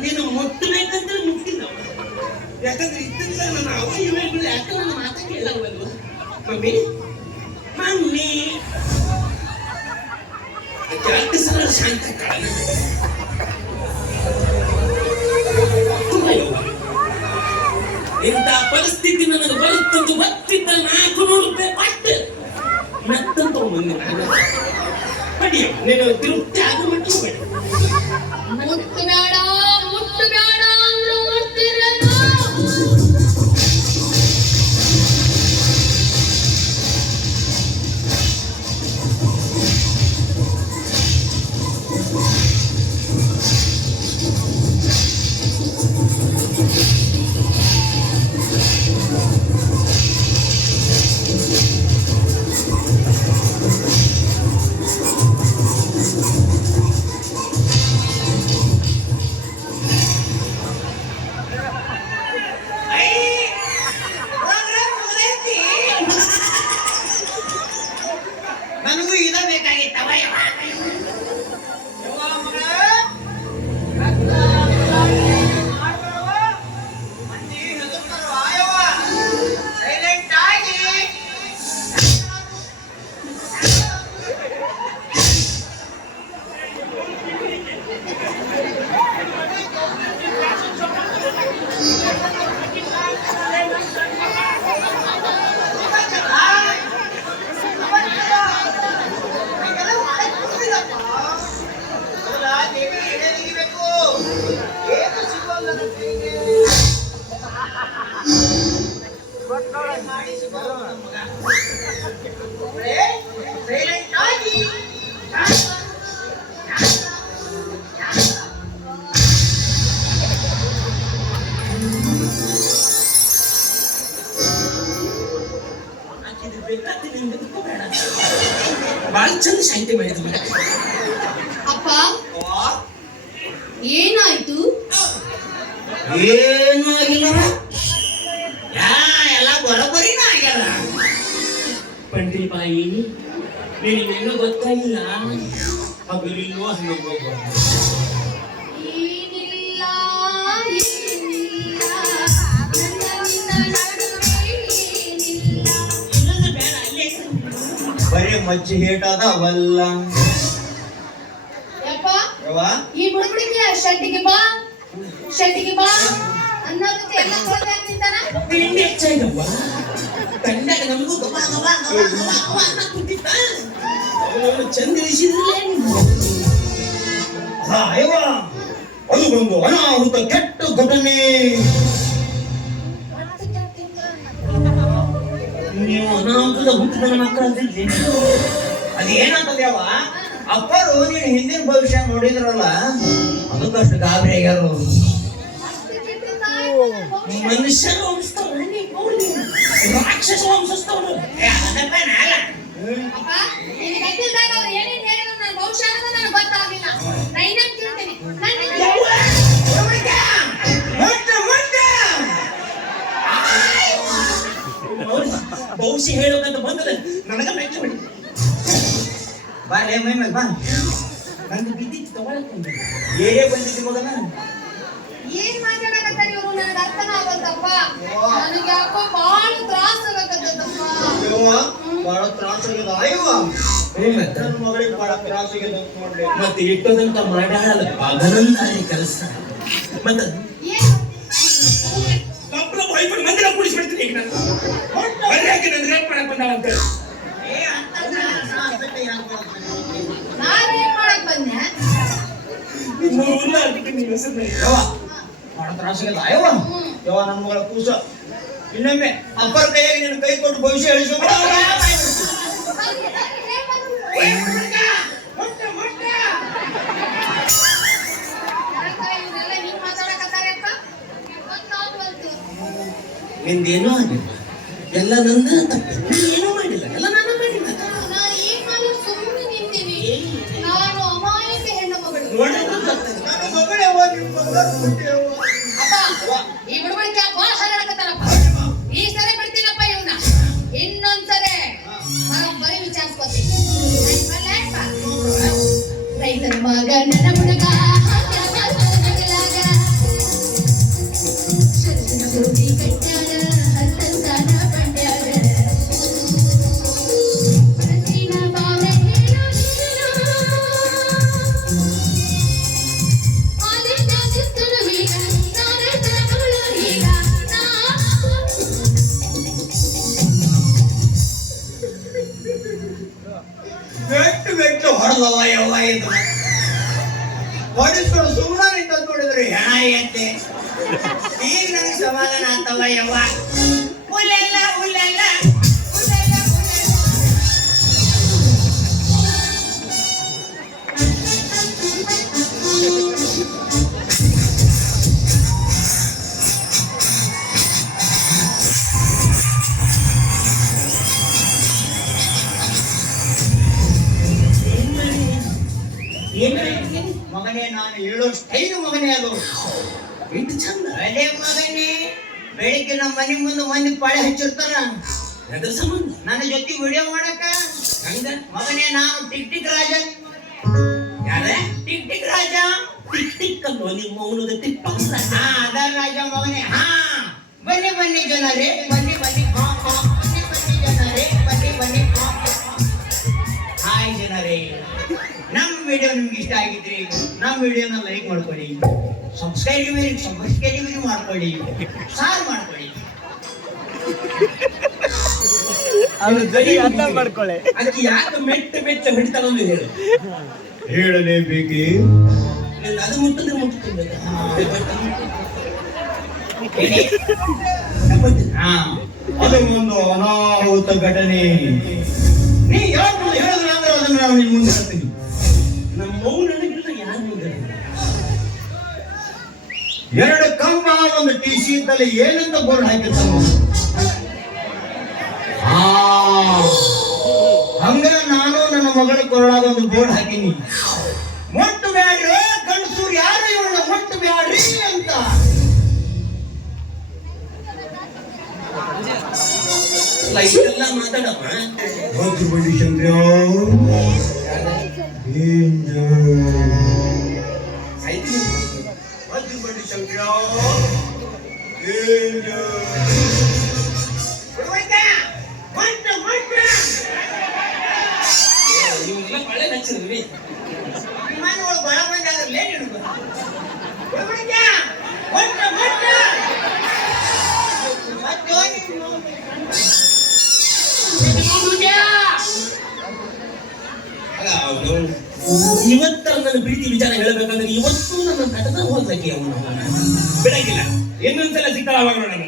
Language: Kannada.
ಶಕ್ತಿ ನಾನೇನು ಮುಟ್ಟಬೇಕಂದ್ರೆ ಮುಟ್ಟಿಲ್ಲ. ಯಾಕಂದ್ರೆ ಇದ್ದಿಲ್ಲ ನನ್ನ ಅವಯವಗಳು ಯಾಕೆ ನನ್ನ ಮಾತು ಕೇಳಲ್ವಲ್ವ ಮಮ್ಮಿ ಮಮ್ಮಿ. ಜಾಸ್ತಿ ಸಲ ಶಾಂತ ಕಾಲ ಇಂಥ ಪರಿಸ್ಥಿತಿ ನನಗೆ ಬರುತ್ತಂದು ಗೊತ್ತಿದ್ದ ನಾಲ್ಕು ನೂರು ರೂಪಾಯಿ ಪಟ್ಟು ಮತ್ತಂತ ಮುಂದೆ ನಾನು ಪಡಿಯ ನೀನು ತೃಪ್ತಿ ಆಗ ಅಪ್ಪ? ಏನಾಯ್ತು? ಏನೂ ಆಗಿಲ್ಲ ಯಾ ಎಲ್ಲ ಬರೋಬ್ಬರಿನ ಆಗಲ್ಲ. ಪಂಡಿ ಬಾಯಿ ನಿನಗೇನು ಗೊತ್ತಾಗಿಲ್ಲ? ಹಗಲಿಲ್ಲೋ ಏನಿಲ್ಲ ಏನಿಲ್ಲ. ಬರೀ ಮಜ್ಜಿ ಹೇಟ್ ಅವಲ್ಲ. ಯಪ್ಪ ಯವ್ವ? ಈ ಬುಡ್ಬುಡಿಗೆ ಶೆಟ್ಟಿಗೆ ಬಾ ಶೆಟ್ಟಿಗೆ ಬಾ. ಅನ್ನೋದಕ್ಕೆ ಎಲ್ಲ ಕೊರತೆ ಆಗ್ತಿದ್ದಾನ ನಮಗೂ ಅಂತ ಚಂದ ಇಳಿಸಿದ್ರಲ್ಲೇ ಅದು ಒಂದು ಅನಾಹುತ ಕೆಟ್ಟ ಘಟನೆ. ನೀವು ಅನಾಹುತದ ಹುಟ್ಟಿದ ಮಕ್ಕಳಲ್ಲಿ ಅದೇನಂತದ ಯವ್ವ ಅಪ್ಪರು ನೀನು ಹಿಂದಿನ ಭವಿಷ್ಯ ನೋಡಿದ್ರಲ್ಲ ಅದಕ್ಕಷ್ಟು ಗಾಬರಿ ಆಗ್ಯಾರ ಅವ್ರು. ಮನುಷ್ಯರು ವಂಶಸ್ಥವ್ರು ನೀವು ರಾಕ್ಷಸ ವಂಶಸ್ಥವ್ರು ಏ, ಭವಿಷ್ಯ ಹೇಳೋಕಂತ ಬಂದ್ರೆ ನನಗ ಮೆಚ್ಚು ಬಿಡಿ. ಬಾ ಲೇ ಮೈ ಮ್ಯಾಲ್ ಬಾ. ನಂದು ಬಿದ್ದಿತ್ತು ತಗೊಳಕ್ ಏ ಬಂದಿದ್ದು ಮಗನ? ಏನ್ ಮಾತಾಡಕತ್ತಾರ ಇವರು? ನನಗೆ ಅರ್ಥನ ಆಗತ್ತಪ್ಪ ನನಗೆ ಯಾಕೋ ಬಹಳ ತ್ರಾಸ ಆಗತ್ತಪ್ಪ ಯವ್ವ ಬಹಳ ತ್ರಾಸ ಆಗ್ಯದ. ಅಯ್ಯವ್ವ. ಮತ್ತೆ? ನನ್ನ ಮಗಳಿಗೆ ಬಹಳ ತ್ರಾಸ ಆಗ್ಯದ ಅಂತ ನೋಡ್ಲಿ. ಮತ್ತೆ ಇಟ್ಟೋದಂತ ಮಾಡ್ಯಾಳ ಅಗನಂದಾರಿ ಕೆಲಸ. ಮತ್ತೆ ಮಾಡಕ್ ಬಂದೆ? ಮೂರನ್ನ ಅದಕ್ಕೆ ನೀವು ಹೆಸರು ಯವ್ವ ಬಹಳ ತ್ರಾಸ ಆಗ್ಯದ. ಅಯ್ಯವ್ವ ಯವ್ವ ನನ್ನ ಮಗಳ ಕೂಸ. ಇನ್ನೊಮ್ಮೆ ಅಪ್ಪರ ಕೈಯಾಗಿ ನಿನ್ನ ಕೈ ಕೊಟ್ಟು ಭವಿಷ್ಯ ಗೊತ್ತಾಗ್ವಲ್ತು. ನಿಂದೇನೂ ಆಗಿಲ್ಲ. ಎಲ್ಲ ನಂದ ತಪ್ಪು ನಿಮ್ಮ ಹೊಡಿಸ್ಕೊಂಡು ಸುಮ್ಮನೆ ಅಂತ ನೋಡಿದ್ರು ಹೆಣ ಎತ್ತೆ ಈಗ ನನಗೆ ಸಮಾಧಾನ ಅಂತವ ಯವ್ವ? ಹುಲ್ಲೆಲ್ಲ ಉಲ್ಲೆಲ್ಲ ಹೇಳೋ ಸ್ಟೈಲ್ ಮಗನೇ ಅದು. ಎಷ್ಟು ಚಂದ. ಅದೇ ಮಗನೇ. ಬೆಳಿಗ್ಗೆ ನಮ್ಮ ಮನೆ ಮುಂದೆ ಮಂದಿ ಪಾಳೆ ಹಚ್ಚಿರ್ತಾರ. ಅದ್ರ ಸಂಬಂಧ? ನನ್ನ ಜೊತೆ ವಿಡಿಯೋ ಮಾಡಕ ಹಂಗ? ಮಗನೇ ನಾನು ಟಿಕ್ ಟಿಕ್ ರಾಜ. ಯಾರ? Tick tick Raja. Tick tick ಅನ್ನೋ ನಿಮ್ಮ ಮೌನದ ಟಿಪ್ಪಂಗ ಹಾ ಅದರ ರಾಜ ಮಗನೇ. ಹಾ. ಬನ್ನಿ ಬನ್ನಿ ಜನರೇ. ಬನ್ನಿ ಬನ್ನಿ. ಹಾ, ಹಾ. ಬನ್ನಿ ಬನ್ನಿ ಜನರೇ. ಬನ್ನಿ ಬನ್ನಿ. ಹಾ. ಹಾಯ್ ಜನರೇ. ನಮ್ಮ ವಿಡಿಯೋ ನಿಮ್ಗೆ ಇಷ್ಟ ಆಗಿದ್ರೆ ನಮ್ಮ ವಿಡಿಯೋನ ಲೈಕ್ ಮಾಡ್ಕೊಳ್ಳಿ. ಸಬ್ಸ್ಕ್ರೈಬ್ ಸಬ್ಸ್ಕ್ರೈಬ್ ಮಾಡ್ಕೊಳ್ಳಿ. ಸಾರ್ ಮಾಡ್ಕೊಳ್ಳಿ. ಅರ್ಥ ಮಾಡ್ಕೊಳ್ಳಿ ಅದಕ್ಕೆ ಯಾಕೆ ಮೆಟ್ಟ ಮೆಚ್ಚ ಹಿಡಿತಾಳಂದು ಹೇಳು. ಹೇಳಲೇಬೇಕು ಅದು ಮುಟ್ಟಿದ್ರೆ ಮುಟ್ಟುತ್ತದೆ ಹಾ. ಅದು ಒಂದು ಅನಾಹುತ ಘಟನೆ. ನೀ ಹೇಳಿದ್ರೆ ಅಂದ್ರೆ ನಾನು ಮುಂದೆ ಹೇಳ್ತೀನಿ ನಮ್ಮ ಮೌನಗಿಲ್ಲ ಯಾರು ಮುಂದೆ ಎರಡು ಕಂಬ, ಒಂದು ಟಿ ಸಿ ಇದ್ದಲ್ಲಿ ಏನಂತ ಬೋರ್ಡ್ ಹಾಕಿರ್ತಾನ ಹಂಗ ನಾನು ನನ್ನ ಮಗಳ ಕೊರಳಾಗ ಒಂದು ಬೋರ್ಡ್ ಹಾಕಿನಿ. ಮೊಟ್ಟು ಬ್ಯಾಡ್ರಿ ಕಣ್ಸೂರ್ ಯಾರು ಇವಳ? ಮೊಟ್ಟು ಬ್ಯಾಡ್ರಿ ಅಂತ. ಇಷ್ಟೆಲ್ಲ ಮಾತಾಡಮ್ಮ ಹೋದ್ರು ಬನ್ನಿ ಚಂದ್ರ ಸಾಯ್ತೀನಿ ಹೋದ್ರು ಬನ್ನಿ ಚಂದ್ರ ನೀವೆಲ್ಲ ಮಳೆ ಹಚ್ಚಿದ್ರಿ ವಿಮಾನಗಳು ಬಹಳ ಮಂದಿ ಆದ್ರಲ್ಲೇ ನಿನಗೆ ಪ್ರಪಂಚ ಮೊಟ್ಟ ಮೊಟ್ಟ ಮತ್ತೆ ನೀನು ಅಲ್ಲ, ಅವನು ಇವತ್ತ ನನ್ನ ಪ್ರೀತಿ ವಿಚಾರ ಹೇಳಬೇಕಂದ್ರೆ ಇವತ್ತು ನನ್ನ ಕಟದ ಹೋಗ್ತಕ್ಕೆ ಅವನು. ಬಿಡಂಗಿಲ್ಲ ಇನ್ನೊಂದ್ಸಲ ಸಿಕ್ಕಲ್ಲ ಅವಾಗ ನೋಡೋಣ